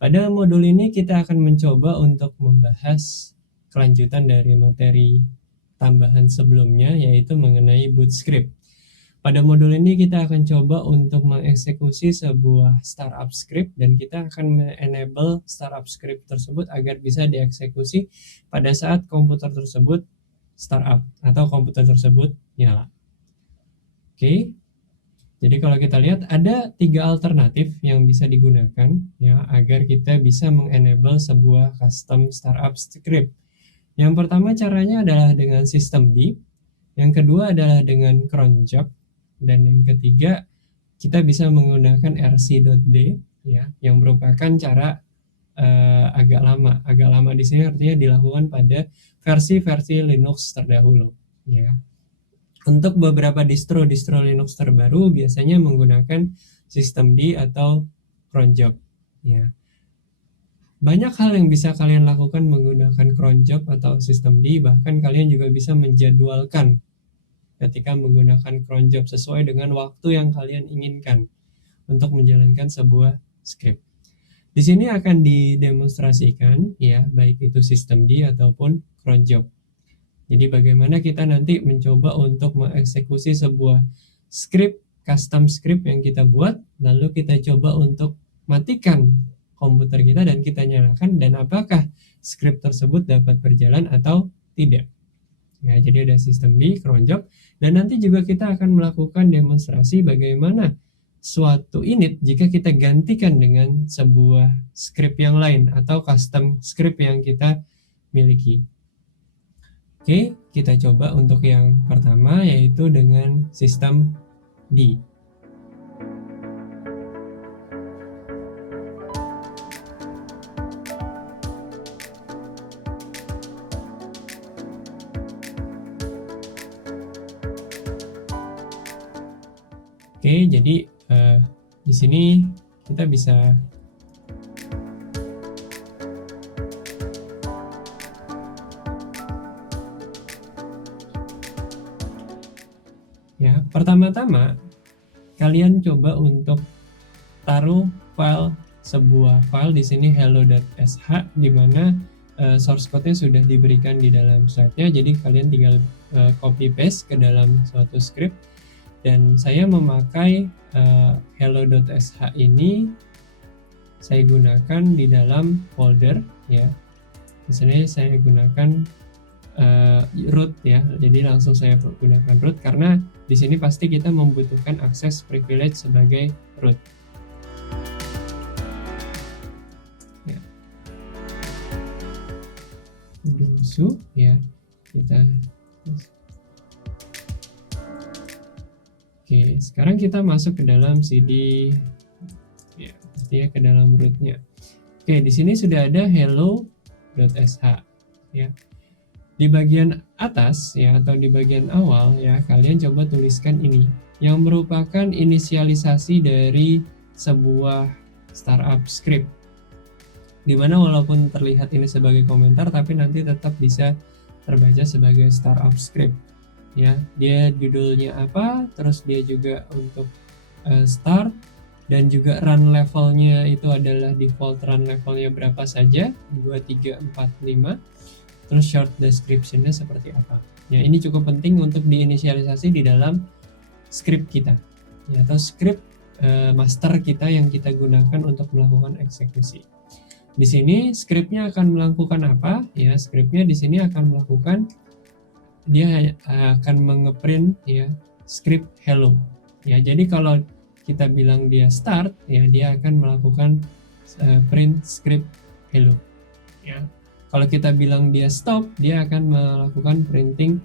Pada modul ini kita akan mencoba untuk membahas kelanjutan dari materi tambahan sebelumnya, yaitu mengenai Bootscript. Pada modul ini kita akan coba untuk mengeksekusi sebuah startup script, dan kita akan enable startup script tersebut agar bisa dieksekusi pada saat komputer tersebut startup atau komputer tersebut nyala. Oke, jadi kalau kita lihat ada 3 alternatif yang bisa digunakan ya agar kita bisa mengenable sebuah custom startup script. Yang pertama caranya adalah dengan systemd, yang kedua adalah dengan cron job, dan yang ketiga kita bisa menggunakan rc.d ya, yang merupakan cara agak lama. Agak lama di sini artinya dilakukan pada versi-versi Linux terdahulu ya. Untuk beberapa distro Linux terbaru biasanya menggunakan systemd atau cron job ya. Banyak hal yang bisa kalian lakukan menggunakan cron job atau systemd, bahkan kalian juga bisa menjadwalkan ketika menggunakan cron job sesuai dengan waktu yang kalian inginkan untuk menjalankan sebuah script. Di sini akan didemonstrasikan ya, baik itu systemd ataupun cron job. Jadi bagaimana kita nanti mencoba untuk mengeksekusi sebuah script, custom script yang kita buat, lalu kita coba untuk matikan komputer kita dan kita nyalakan, dan apakah script tersebut dapat berjalan atau tidak. Ya, jadi ada systemd, cron job, dan nanti juga kita akan melakukan demonstrasi bagaimana suatu init jika kita gantikan dengan sebuah script yang lain atau custom script yang kita miliki. Oke, kita coba untuk yang pertama, yaitu dengan systemd. Oke, jadi di sini kita bisa ya, pertama-tama kalian coba untuk taruh sebuah file di sini hello.sh, di mana source code-nya sudah diberikan di dalam slide-nya. Jadi kalian tinggal copy paste ke dalam suatu script, dan saya memakai hello.sh ini saya gunakan di dalam folder ya. Di sini saya gunakan root ya, jadi langsung saya gunakan root karena di sini pasti kita membutuhkan akses privilege sebagai root. Ya. Ya, kita. Oke, sekarang kita masuk ke dalam cd ya, artinya ke dalam rootnya. Oke, di sini sudah ada hello.sh ya. Di bagian atas ya, atau di bagian awal ya, kalian coba tuliskan ini yang merupakan inisialisasi dari sebuah startup script, dimana walaupun terlihat ini sebagai komentar tapi nanti tetap bisa terbaca sebagai startup script ya. Dia judulnya apa, terus dia juga untuk start, dan juga run levelnya itu adalah default run levelnya berapa saja, 2, 3, 4, 5. Terus short description-nya seperti apa. Ya, ini cukup penting untuk diinisialisasi di dalam script kita ya, atau script master kita yang kita gunakan untuk melakukan eksekusi. Di sini scriptnya akan melakukan apa ya? Scriptnya di sini akan melakukan, dia akan mengeprint ya script hello ya. Jadi kalau kita bilang dia start ya, dia akan melakukan print script hello ya. Kalau kita bilang dia stop, dia akan melakukan printing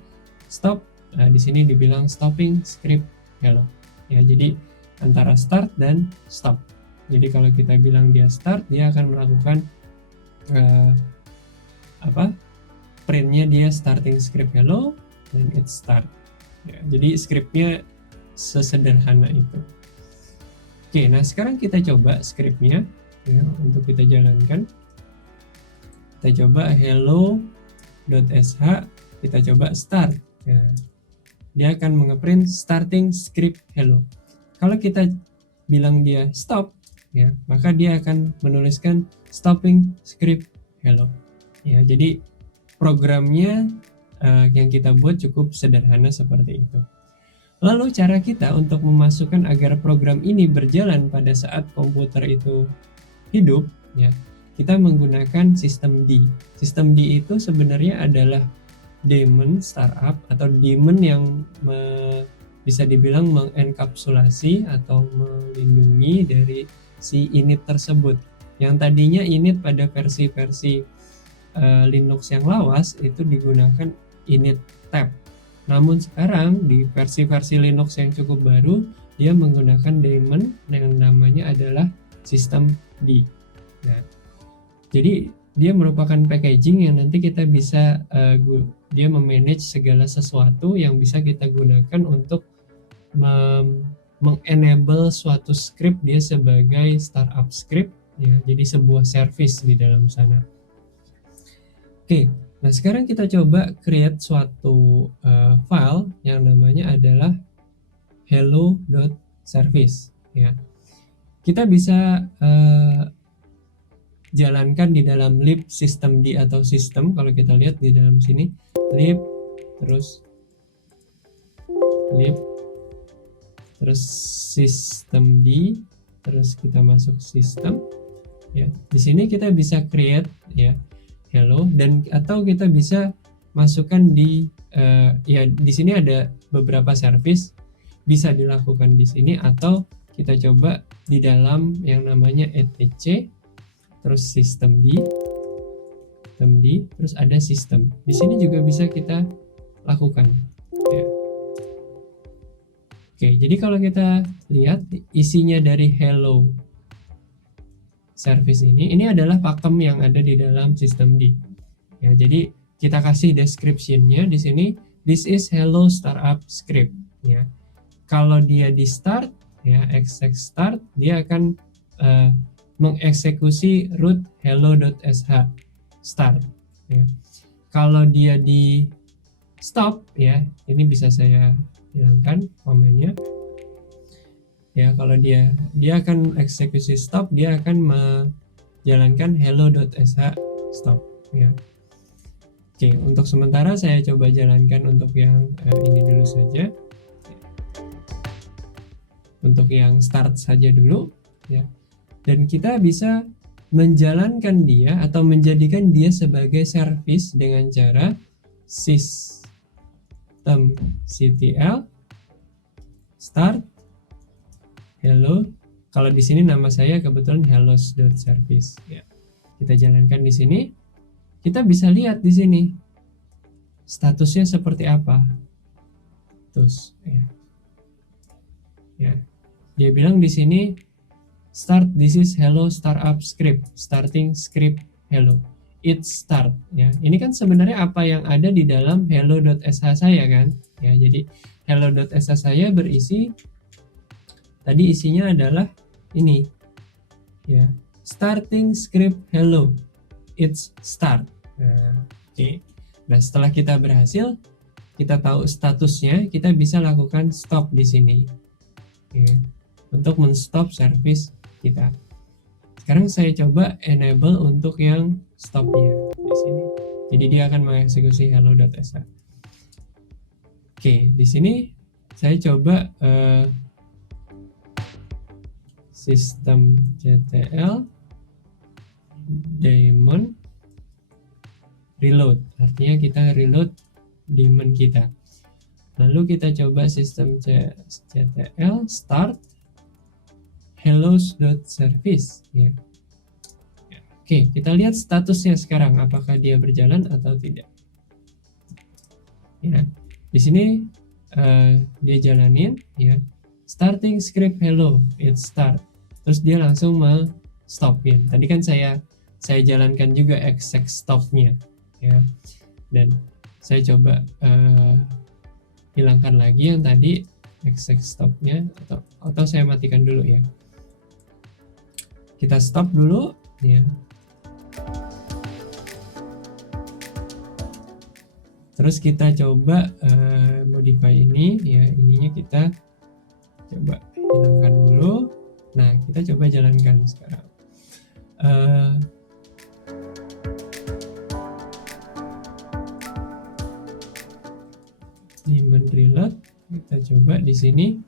stop. Nah, di sini dibilang stopping script hello ya. Jadi antara start dan stop. Jadi kalau kita bilang dia start, dia akan melakukan printnya dia starting script hello dan it start ya. Jadi scriptnya sesederhana itu. Oke, nah sekarang kita coba scriptnya ya, untuk kita jalankan. Kita coba hello.sh, kita coba start ya. Dia akan mengeprint starting script hello. Kalau kita bilang dia stop ya, maka dia akan menuliskan stopping script hello. Ya, jadi programnya yang kita buat cukup sederhana seperti itu. Lalu cara kita untuk memasukkan agar program ini berjalan pada saat komputer itu hidup, ya, kita menggunakan sistem D. Sistem D itu sebenarnya adalah daemon startup atau daemon yang bisa dibilang mengenkapsulasi atau melindungi dari si init tersebut. Yang tadinya init pada versi-versi Linux yang lawas itu digunakan init tab. Namun sekarang di versi-versi Linux yang cukup baru, dia menggunakan daemon yang namanya adalah sistem D. Nah, jadi dia merupakan packaging yang nanti kita bisa dia memanage segala sesuatu yang bisa kita gunakan untuk mengenable suatu script dia sebagai startup script, ya, jadi sebuah service di dalam sana. Oke, nah sekarang kita coba create suatu file yang namanya adalah hello.service, ya. Kita bisa jalankan di dalam lib systemd atau system. Kalau kita lihat di dalam sini lib terus lib terus systemd terus kita masuk sistem, ya. Di sini kita bisa create, ya, hello, dan atau kita bisa masukkan di ya di sini ada beberapa service bisa dilakukan di sini, atau kita coba di dalam yang namanya etc terus sistemd terus ada sistem. Di sini juga bisa kita lakukan, ya. Oke, jadi kalau kita lihat isinya dari hello service ini adalah pakem yang ada di dalam sistemd. Ya, jadi kita kasih description-nya di sini, this is hello startup script, ya. Kalau dia di start, ya, exec start, dia akan mengeksekusi root hello.sh start, ya. Kalau dia di stop, ya, ini bisa saya hilangkan komennya, ya. Kalau dia akan eksekusi stop, dia akan menjalankan hello.sh stop, ya. Oke, untuk sementara saya coba jalankan untuk yang ini dulu saja, untuk yang start saja dulu, ya. Dan kita bisa menjalankan dia atau menjadikan dia sebagai service dengan cara systemctl start hello. Kalau di sini nama saya kebetulan hello.service, ya. Kita jalankan di sini. Kita bisa lihat di sini statusnya seperti apa. Terus, ya. Ya. Dia bilang di sini start, this is hello startup script, starting script hello. It start, ya. Ini kan sebenarnya apa yang ada di dalam hello.sh saya kan, ya. Jadi hello.sh saya berisi tadi isinya adalah ini, ya, starting script hello, it's start. Nah, oke. Nah, setelah kita berhasil, kita tahu statusnya, kita bisa lakukan stop di sini, ya, untuk men-stop service kita. Sekarang saya coba enable untuk yang stopnya di sini. Jadi dia akan mengeksekusi hello.sh. Oke, di sini saya coba systemctl daemon reload, artinya kita reload daemon kita. Lalu kita coba systemctl start hello.service, ya. Oke, kita lihat statusnya sekarang apakah dia berjalan atau tidak. Ya, di sini dia jalanin, ya, starting script hello, it start. Terus dia langsung stopin. Tadi kan saya jalankan juga exec stopnya, ya. Dan saya coba hilangkan lagi yang tadi exec stopnya, atau saya matikan dulu, ya. Kita stop dulu, ya. Terus kita coba modify ini, ya, ininya kita coba hilangkan dulu. Nah, kita coba jalankan sekarang. Kita coba di sini.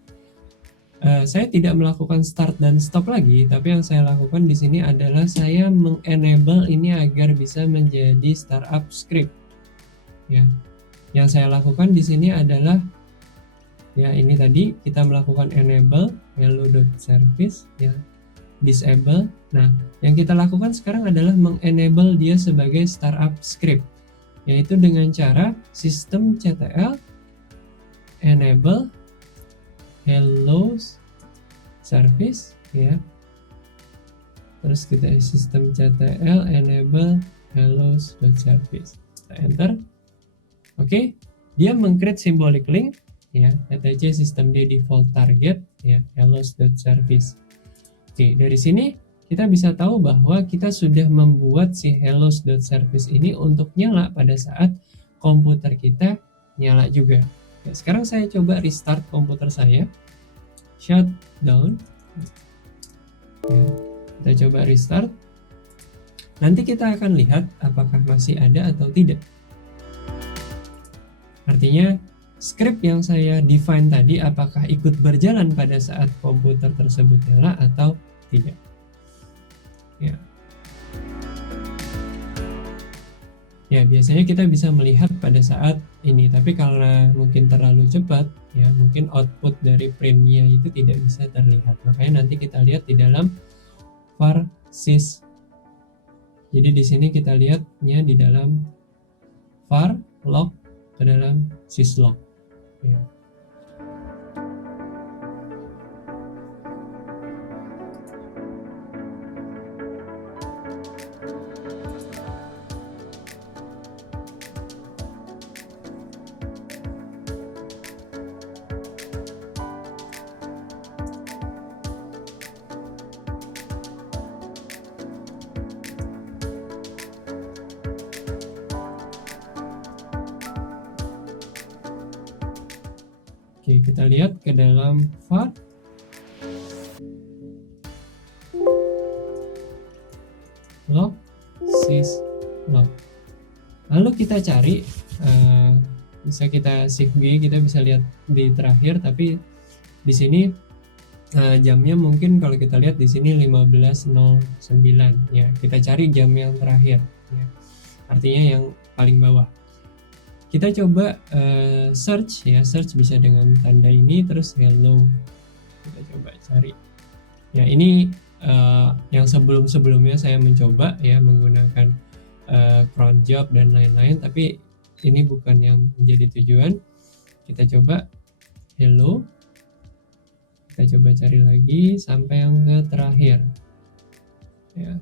Saya tidak melakukan start dan stop lagi, tapi yang saya lakukan di sini adalah saya mengenable ini agar bisa menjadi startup script. Ya, yang saya lakukan di sini adalah ya ini tadi kita melakukan enable hello.service ya, disable. Nah, yang kita lakukan sekarang adalah mengenable dia sebagai startup script, yaitu dengan cara systemctl enable hello service ya, terus kita systemctl enable hello.service, kita enter. Oke, dia meng-create symbolic link ya, etc systemd default target ya, hello.service. Oke, dari sini kita bisa tahu bahwa kita sudah membuat si hello.service ini untuk nyala pada saat komputer kita nyala juga. Oke, sekarang saya coba restart komputer saya, shutdown ya, kita coba restart. Nanti kita akan lihat apakah masih ada atau tidak. Artinya script yang saya define tadi apakah ikut berjalan pada saat komputer tersebut nyala atau tidak ya. Ya, biasanya kita bisa melihat pada saat ini, tapi karena mungkin terlalu cepat ya, mungkin output dari printnya itu tidak bisa terlihat. Makanya nanti kita lihat di dalam var sys. Jadi di sini kita lihatnya di dalam var log ke dalam syslog ya. Oke, kita lihat ke dalam var log syslog. Lalu kita cari, bisa kita shift G, kita bisa lihat di terakhir, tapi di sini jamnya mungkin kalau kita lihat di sini 15.09 ya. Kita cari jam yang terakhir ya. Artinya yang paling bawah. Kita coba search ya, search bisa dengan tanda ini terus hello. Kita coba cari. Ya, ini yang sebelum-sebelumnya saya mencoba ya menggunakan cron job dan lain-lain, tapi ini bukan yang menjadi tujuan. Kita coba hello. Kita coba cari lagi sampai yang ke terakhir. Ya.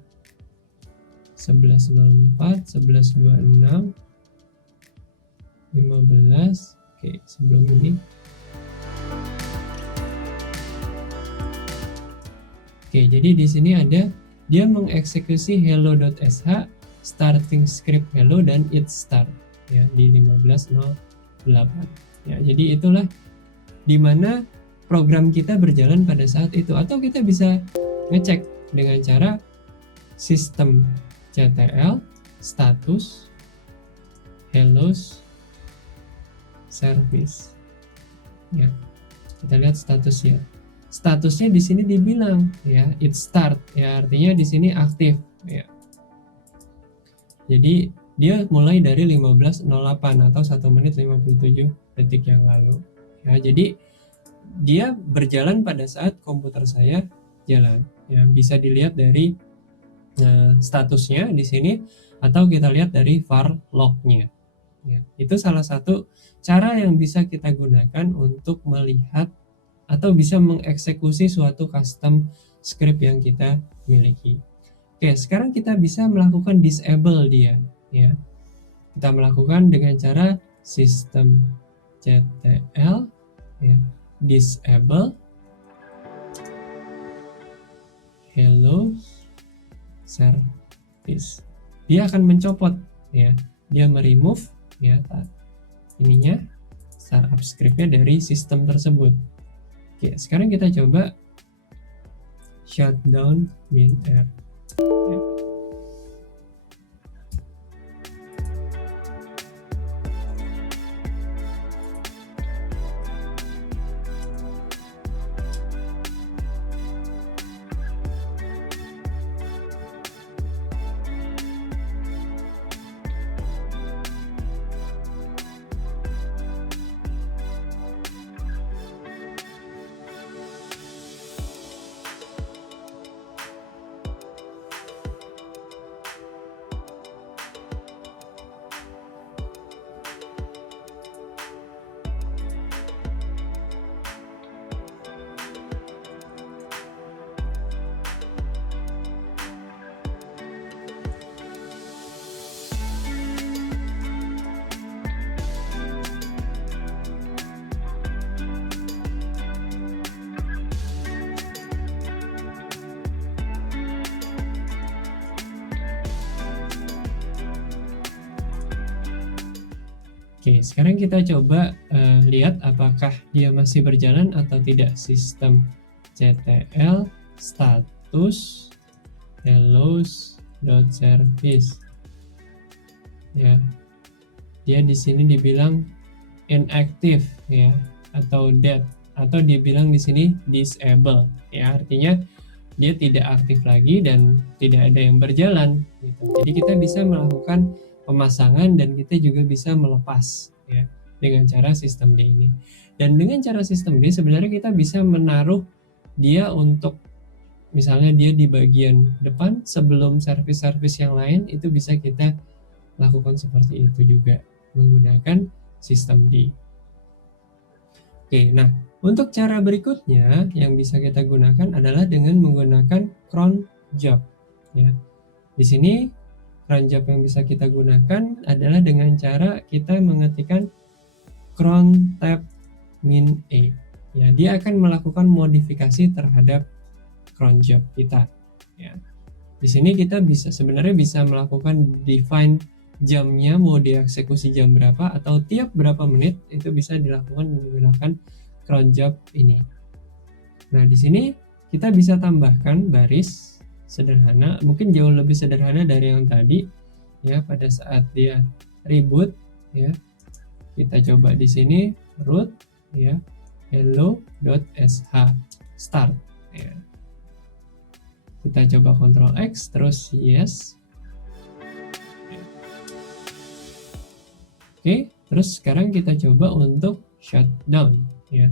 11.04, 11.26, 15. Oke, sebelum ini. Oke, jadi di sini ada dia mengeksekusi hello.sh, starting script hello dan it start ya di 15.08. Ya, jadi itulah dimana program kita berjalan pada saat itu. Atau kita bisa ngecek dengan cara systemctl status hello service ya, kita lihat statusnya. Statusnya di sini dibilang ya it start ya, artinya di sini aktif ya. Jadi dia mulai dari 15.08 atau 1 menit 57 detik yang lalu ya. Jadi dia berjalan pada saat komputer saya jalan ya. Bisa dilihat dari statusnya di sini atau kita lihat dari var lognya ya. Itu salah satu cara yang bisa kita gunakan untuk melihat atau bisa mengeksekusi suatu custom script yang kita miliki. Oke, sekarang kita bisa melakukan disable dia ya. Kita melakukan dengan cara systemctl ya, disable hello service. Dia akan mencopot ya, dia meremove ya ininya startup scriptnya dari sistem tersebut. Oke, sekarang kita coba shutdown min r ya. Oke, sekarang kita coba lihat apakah dia masih berjalan atau tidak. Sistem ctl status hello.service. Ya, dia di sini dibilang inactive ya, atau dead, atau dibilang di sini disable ya, artinya dia tidak aktif lagi dan tidak ada yang berjalan gitu. Jadi kita bisa melakukan pemasangan dan kita juga bisa melepas ya dengan cara sistem D ini. Dan dengan cara sistem D sebenarnya kita bisa menaruh dia untuk misalnya dia di bagian depan sebelum servis-servis yang lain, itu bisa kita lakukan seperti itu juga menggunakan sistem D. Oke, nah untuk cara berikutnya yang bisa kita gunakan adalah dengan menggunakan cron job ya. Di sini cron job yang bisa kita gunakan adalah dengan cara kita mengetikkan cron tab min e. Ya, dia akan melakukan modifikasi terhadap cron job kita ya. Di sini kita sebenarnya bisa melakukan define jamnya, mau dieksekusi jam berapa atau tiap berapa menit, itu bisa dilakukan menggunakan cron job ini. Nah, di sini kita bisa tambahkan baris sederhana, mungkin jauh lebih sederhana dari yang tadi ya. Pada saat dia reboot ya, kita coba di sini root ya, hello.sh start ya. Kita coba Ctrl X terus yes. Oke, terus sekarang kita coba untuk shutdown ya.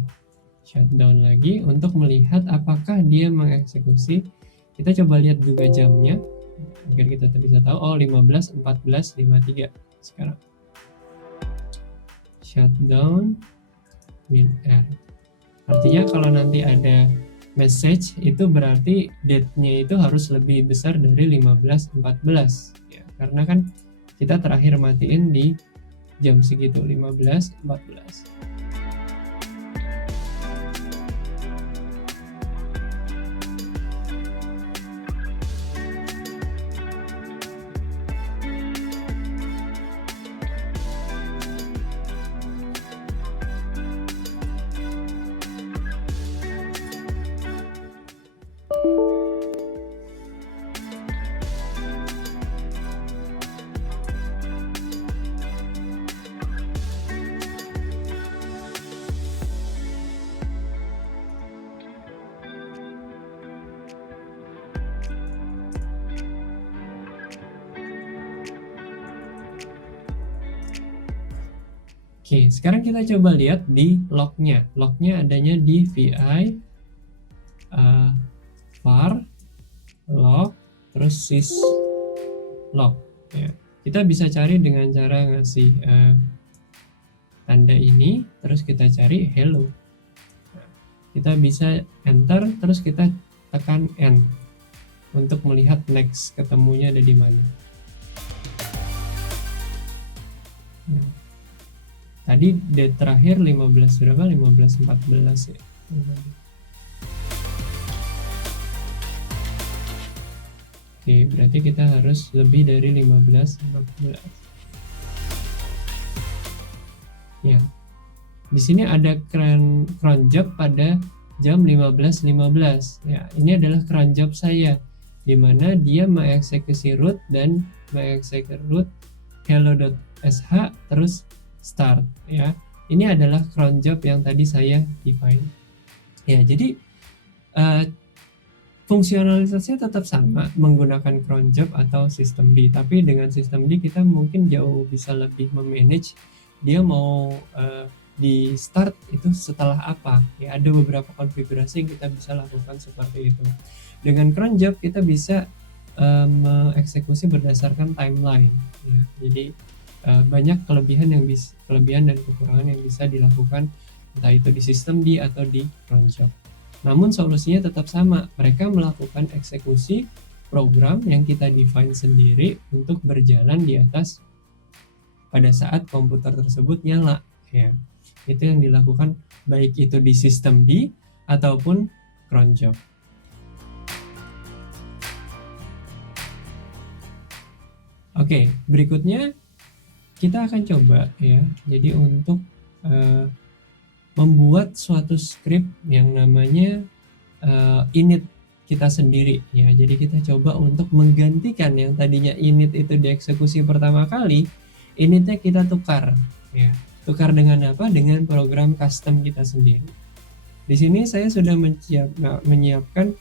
Shutdown lagi untuk melihat apakah dia mengeksekusi. Kita coba lihat juga jamnya agar kita bisa tahu. Oh, 15:14:53 sekarang. Shutdown min R. Artinya kalau nanti ada message itu berarti date-nya itu harus lebih besar dari 15:14 ya, karena kan kita terakhir matiin di jam segitu 15:14. Oke, sekarang kita coba lihat di lognya. Lognya adanya di VI var log terus sys log ya. Kita bisa cari dengan cara ngasih tanda ini, terus kita cari hello. Nah, kita bisa enter terus kita tekan N untuk melihat next ketemunya ada di mana. Nah, tadi date terakhir 15 berapa? 15:14 ya. Oke, berarti kita harus lebih dari 15:14. Ya. Di sini ada cron job pada jam 15:15. Ya, ini adalah cron job saya di mana dia mengeksekusi root dan mengeksekusi root hello.sh terus start ya. Ini adalah cron job yang tadi saya define. Ya, jadi fungsionalitasnya tetap sama menggunakan cron job atau sistem D, tapi dengan sistem D kita mungkin jauh bisa lebih memanage dia mau di start itu setelah apa. Ya, ada beberapa konfigurasi yang kita bisa lakukan seperti itu. Dengan cron job kita bisa mengeksekusi berdasarkan timeline ya. Jadi banyak kelebihan dan kekurangan yang bisa dilakukan entah itu di sistem D atau di cron job. Namun solusinya tetap sama, mereka melakukan eksekusi program yang kita define sendiri untuk berjalan di atas pada saat komputer tersebut nyala ya. Itu yang dilakukan baik itu di sistem D ataupun cron job. Oke, berikutnya kita akan coba ya, jadi untuk membuat suatu script yang namanya init kita sendiri ya. Jadi kita coba untuk menggantikan yang tadinya init itu dieksekusi pertama kali, initnya kita tukar ya. Tukar dengan apa? Dengan program custom kita sendiri. Di sini saya sudah menyiapkan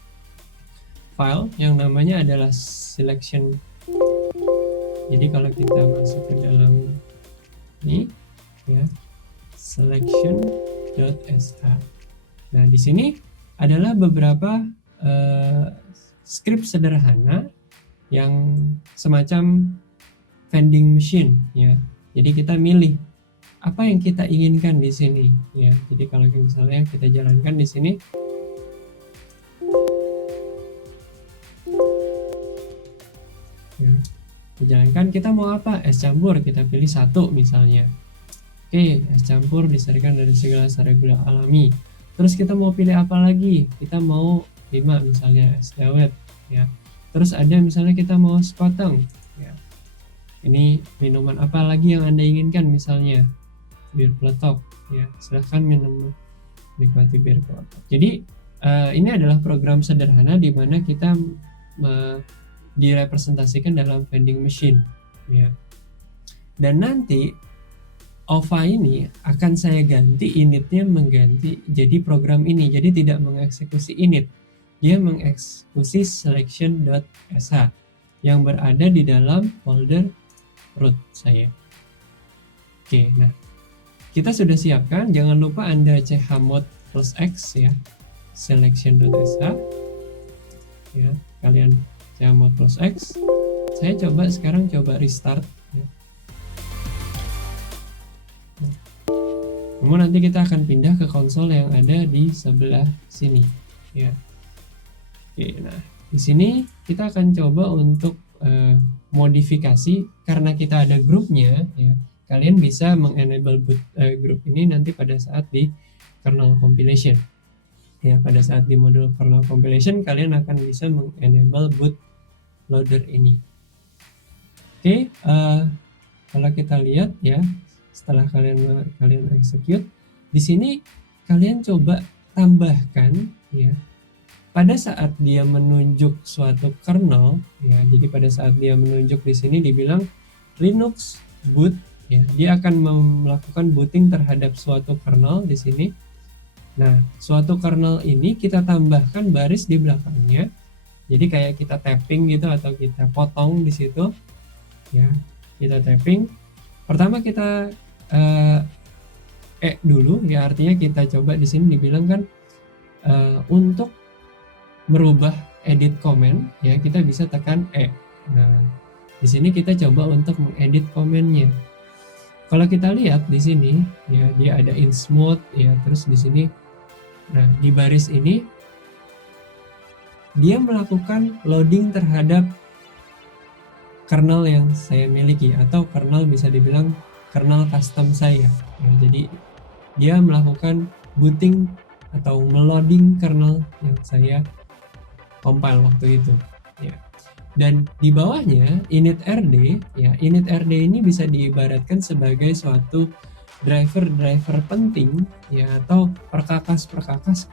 file yang namanya adalah selection. Jadi kalau kita masuk ke dalam ini ya, selection.sh. Nah, di sini adalah beberapa script sederhana yang semacam vending machine ya. Jadi kita milih apa yang kita inginkan di sini ya. Jadi kalau misalnya kita jalankan di sini, ya, dijalankan kita mau apa? Es campur, kita pilih 1 misalnya. Oke, es campur disajikan dari segala sari gula alami. Terus kita mau pilih apa lagi? Kita mau 5 misalnya es dawet ya. Terus ada misalnya kita mau sekoteng ya. Ini minuman apa lagi yang Anda inginkan, misalnya bir peletok ya. Silahkan nikmati bir peletok. Jadi ini adalah program sederhana di mana kita direpresentasikan dalam vending machine ya. Dan nanti OVA ini akan saya ganti initnya mengganti jadi program ini. Jadi tidak mengeksekusi init, dia mengeksekusi selection.sh yang berada di dalam folder root saya. Oke, nah kita sudah siapkan. Jangan lupa Anda chmod +x ya, selection.sh ya, kalian chmod +x. Saya sekarang coba restart ya. Namun nanti kita akan pindah ke konsol yang ada di sebelah sini ya. Oke, nah di sini kita akan coba untuk modifikasi karena kita ada grupnya ya. Kalian bisa mengenable group ini nanti pada saat di kernel compilation ya. Pada saat di modul kernel compilation kalian akan bisa mengenable bootloader ini. Oke, kalau kita lihat ya, setelah kalian execute, di sini kalian coba tambahkan ya, pada saat dia menunjuk suatu kernel ya. Jadi pada saat dia menunjuk di sini dibilang Linux boot ya, dia akan melakukan booting terhadap suatu kernel di sini. Nah, suatu kernel ini kita tambahkan baris di belakangnya. Jadi kayak kita tapping gitu atau kita potong di situ ya. Kita tapping. Pertama kita dulu ya, artinya kita coba di sini dibilang kan untuk merubah edit comment ya, kita bisa tekan E. Nah, di sini kita coba untuk mengedit komennya. Kalau kita lihat di sini ya, dia ada in smooth ya, terus di sini nah di baris ini dia melakukan loading terhadap kernel yang saya miliki atau kernel bisa dibilang kernel custom saya ya. Jadi dia melakukan booting atau meloading kernel yang saya compile waktu itu ya. Dan di bawahnya init.rd ya, init.rd ini bisa diibaratkan sebagai suatu driver penting ya, atau perkakas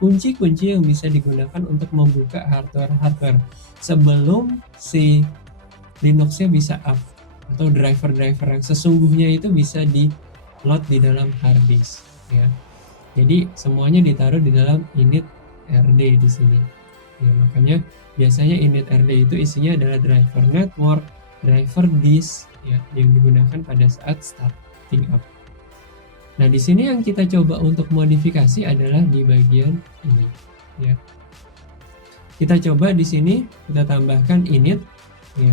kunci-kunci yang bisa digunakan untuk membuka hardware sebelum si Linuxnya bisa up, atau driver yang sesungguhnya itu bisa di load di dalam hard disk ya. Jadi semuanya ditaruh di dalam init.rd di sini ya. Makanya biasanya init.rd itu isinya adalah driver network, driver disk ya, yang digunakan pada saat starting up. Nah, di sini yang kita coba untuk modifikasi adalah di bagian ini ya. Kita coba di sini kita tambahkan init ya,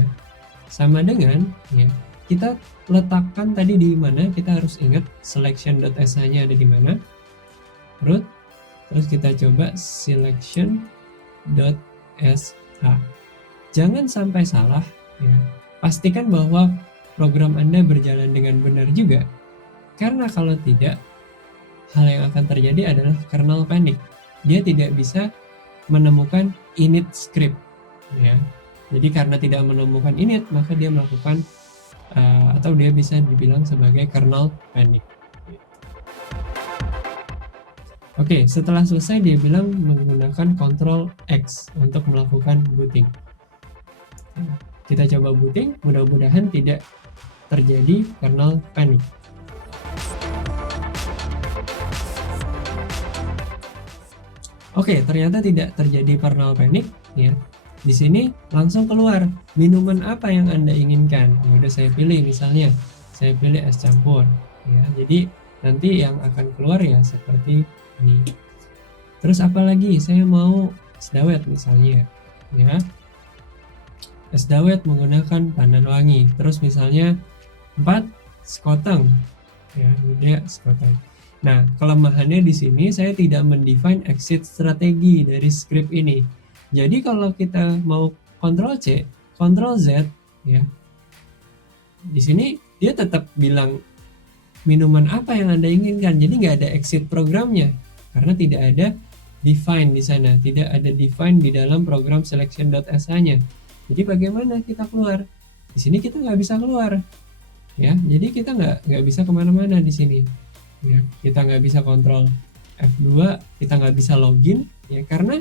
sama dengan ya, kita letakkan tadi di mana. Kita harus ingat selection.sh-nya ada di mana, root, terus kita coba selection.sh. Jangan sampai salah ya. Pastikan bahwa program Anda berjalan dengan benar juga, karena kalau tidak, hal yang akan terjadi adalah kernel panic. Dia tidak bisa menemukan init script ya. Jadi karena tidak menemukan init, maka dia melakukan atau dia bisa dibilang sebagai kernel panic. Oke, setelah selesai dia bilang menggunakan Ctrl X untuk melakukan booting. Kita coba booting, mudah-mudahan tidak terjadi kernel panic. Oke, ternyata tidak terjadi kernel panic ya. Di sini langsung keluar minuman apa yang Anda inginkan. Ya udah saya pilih, misalnya saya pilih es campur ya. Jadi nanti yang akan keluar ya seperti ini. Terus apalagi, saya mau es dawet misalnya ya, es dawet menggunakan pandan wangi. Terus misalnya 4 sekoteng ya, dia sekoteng. Nah, kelemahannya di sini saya tidak mendefine exit strategi dari script ini. Jadi kalau kita mau Ctrl C, Ctrl Z ya, di sini dia tetap bilang minuman apa yang Anda inginkan. Jadi nggak ada exit programnya karena tidak ada define di sana, tidak ada define di dalam program selection.sh-nya. Jadi bagaimana kita keluar? Di sini kita nggak bisa keluar, ya. Jadi kita nggak bisa kemana-mana di sini, ya. Kita nggak bisa kontrol F2, kita nggak bisa login, ya, karena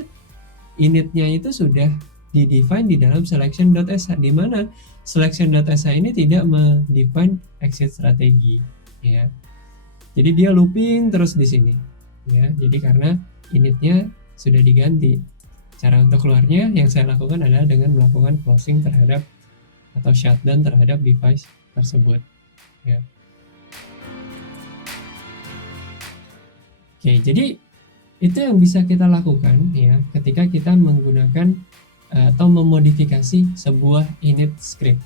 initnya itu sudah di-define di dalam selection.sh, di mana selection.sh ini tidak mendefine exit strategi, ya. Jadi dia looping terus di sini, ya. Jadi karena initnya sudah diganti. Cara untuk keluarnya yang saya lakukan adalah dengan melakukan closing terhadap atau shutdown terhadap device tersebut, ya. Oke, jadi itu yang bisa kita lakukan ya ketika kita menggunakan atau memodifikasi sebuah init script.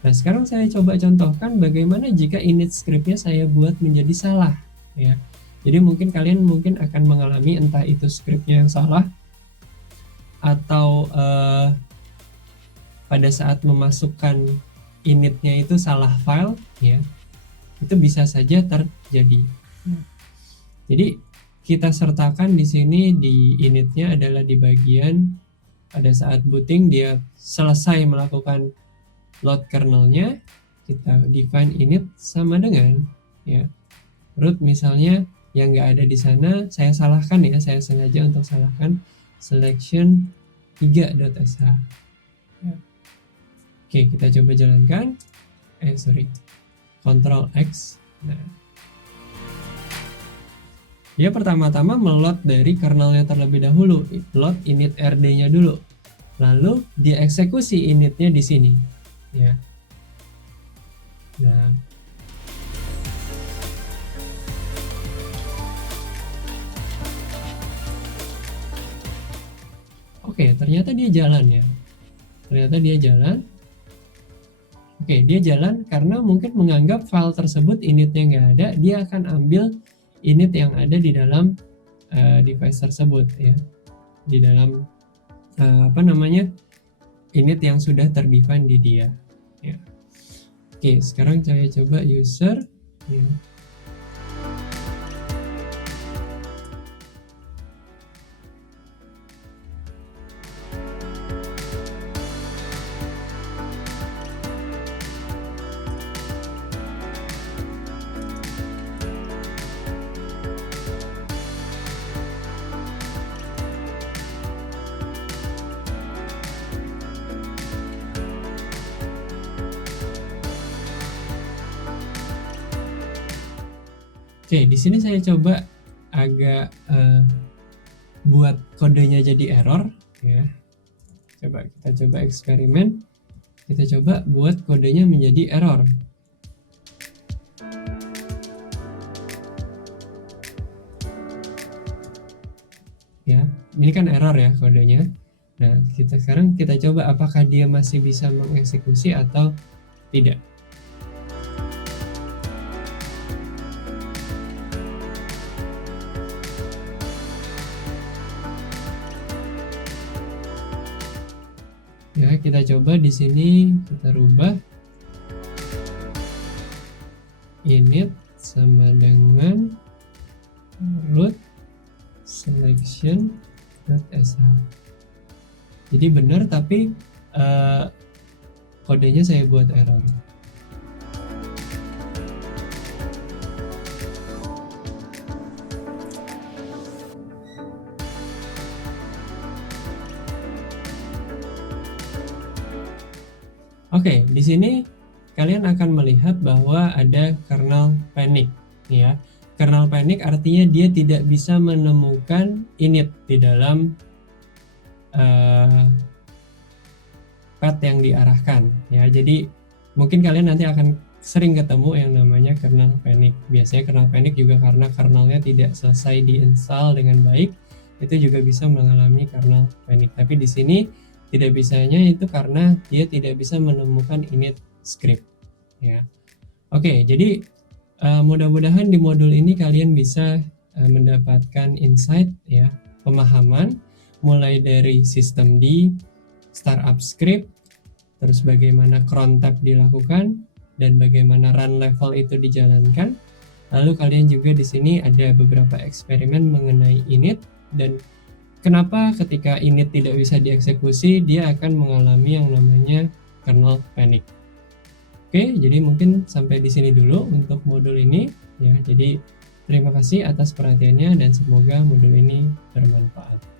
Nah, sekarang saya coba contohkan bagaimana jika init scriptnya saya buat menjadi salah, ya. Jadi mungkin kalian akan mengalami entah itu scriptnya yang salah atau pada saat memasukkan initnya itu salah file, ya. Itu bisa saja terjadi. Jadi kita sertakan di sini di initnya adalah di bagian pada saat booting dia selesai melakukan load kernelnya, kita define init sama dengan ya root misalnya yang nggak ada di sana, saya salahkan ya, saya sengaja untuk salahkan selection 3.sh. Ya. Oke, kita coba jalankan. Ctrl X. Nah, dia pertama-tama melot dari kernelnya terlebih dahulu, load init rd-nya dulu, lalu dia eksekusi initnya di sini, ya. Nah, oke, ternyata dia jalan ya. Ternyata dia jalan. Oke, dia jalan karena mungkin menganggap file tersebut initnya nggak ada, dia akan ambil init yang ada di dalam device tersebut ya, di dalam init yang sudah terdefine di dia ya. Oke, sekarang saya coba user ya. Oke, di sini saya coba agak buat kodenya jadi error ya. Kita coba eksperimen. Kita coba buat kodenya menjadi error. Ya, ini kan error ya kodenya. Nah, sekarang kita coba apakah dia masih bisa mengeksekusi atau tidak. Ya, kita coba di sini kita rubah init sama dengan root selection.sh. Jadi benar, tapi kodenya saya buat error. Oke, di sini kalian akan melihat bahwa ada kernel panic, ya. Kernel panic artinya dia tidak bisa menemukan init di dalam path yang diarahkan, ya. Jadi mungkin kalian nanti akan sering ketemu yang namanya kernel panic. Biasanya kernel panic juga karena kernelnya tidak selesai diinstal dengan baik, itu juga bisa mengalami kernel panic. Tapi di sini tidak bisanya itu karena dia tidak bisa menemukan init script, ya. Oke, jadi mudah-mudahan di modul ini kalian bisa mendapatkan insight, ya, pemahaman mulai dari sistem di startup script, terus bagaimana cron tab dilakukan dan bagaimana run level itu dijalankan. Lalu kalian juga di sini ada beberapa eksperimen mengenai init dan kenapa ketika init tidak bisa dieksekusi dia akan mengalami yang namanya kernel panic. Oke, jadi mungkin sampai di sini dulu untuk modul ini, ya. Jadi terima kasih atas perhatiannya dan semoga modul ini bermanfaat.